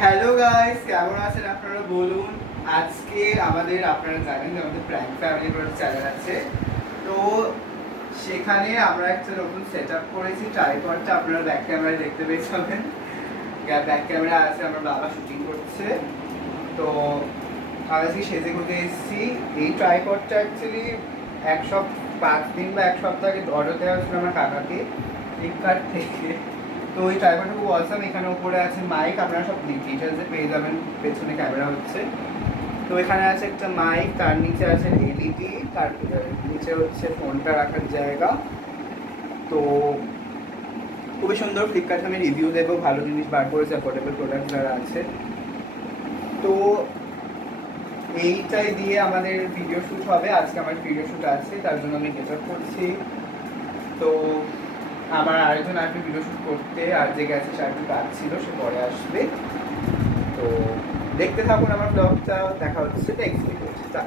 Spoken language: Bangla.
হ্যালো গাইস, কেমন আছেন আপনারা বলুন। আজকে আপনারা জানেন যে আমাদের প্র্যাঙ্ক ফ্যামিলি বলে চ্যানেল আছে। তো সেখানে আমরা একটা নতুন সেট আপ করেছি। ট্রাইপডটা আপনারা ব্যাক ক্যামেরায় দেখতে পেয়ে যাবেন। ব্যাক ক্যামেরা আছে, আমার বাবা শুটিং করছে। তো আজকে সেজে গুজে এসেছি। এই ট্রাইপডটা অ্যাকচুয়ালি 5 দিন বা 1 সপ্তাহ আগে অর্ডার দেওয়া হয়েছিল আমার কাকাকে ফ্লিপকার্ট থেকে। তো ওই ট্রাইপডটা খুব অসাম। এখানে উপরে আছে মাইক, আপনারা সব ডিটেলসে পেয়ে যাবেন। পেছনে ক্যামেরা হচ্ছে। তো এখানে আছে একটা মাইক, তার নিচে আছে এলইডি, তার নিচে হচ্ছে ফোনটা রাখার জায়গা। তো খুবই সুন্দর। ফ্লিপকার্টে আমি রিভিউ দেবো, ভালো জিনিস বার করেছে, অ্যাফোর্ডেবল প্রোডাক্ট যারা আছে। তো এইটাই দিয়ে আমাদের ভিডিও শ্যুট হবে। আজকে আমার ভিডিও শ্যুট আছে, তার জন্য আমি গেট আপ করছি। তো আমার আরেকজন আসবে ভিডিও শ্যুট করতে, আর যে গেছে সে একটু কাজ ছিল, সে পরে আসবে। তো দেখতে থাকুন আমার ব্লগটা, দেখা হচ্ছে নেক্সট ভিডিওতে।